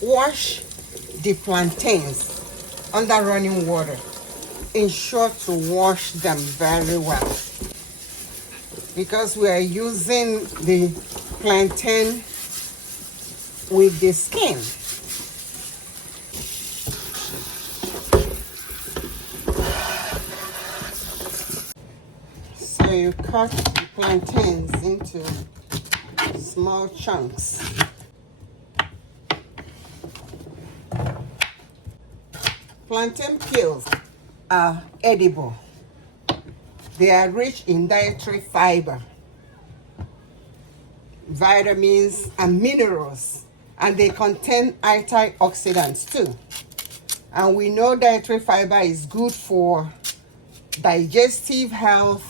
wash the plantains under running water. Ensure to wash them very well, because we are using the plantain with the skin. So you cut the plantains into small chunks. Plantain peels are edible. They are rich in dietary fiber, vitamins, and minerals, and they contain antioxidants too. And we know dietary fiber is good for digestive health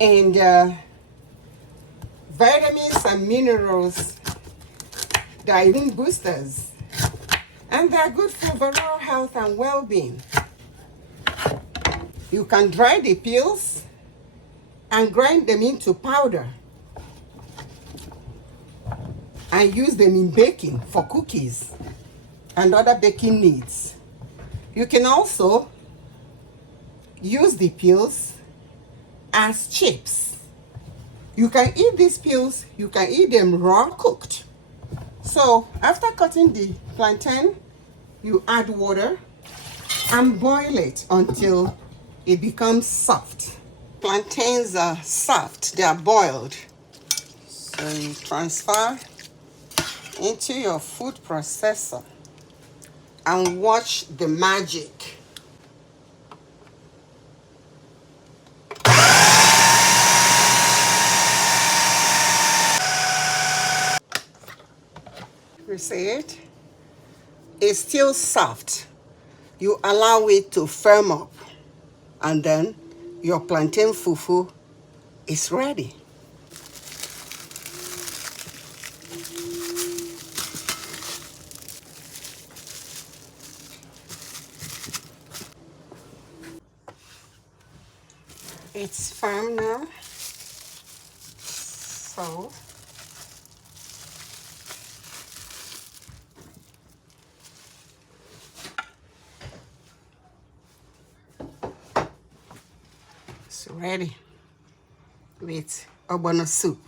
and vitamins and minerals. They are immune boosters, and they are good for overall health and well-being. You can dry the peels and grind them into powder and use them in baking for cookies and other baking needs. You can also use the peels as chips. You can eat these peels, you can eat them raw cooked. So after cutting the plantain, you add water and boil it until it becomes soft. Plantains are soft, they are boiled. So you transfer into your food processor and watch the magic. You see it? It's still soft. You allow it to firm up, and then your plantain fufu is ready. It's firm now, so it's ready with Ogbono soup.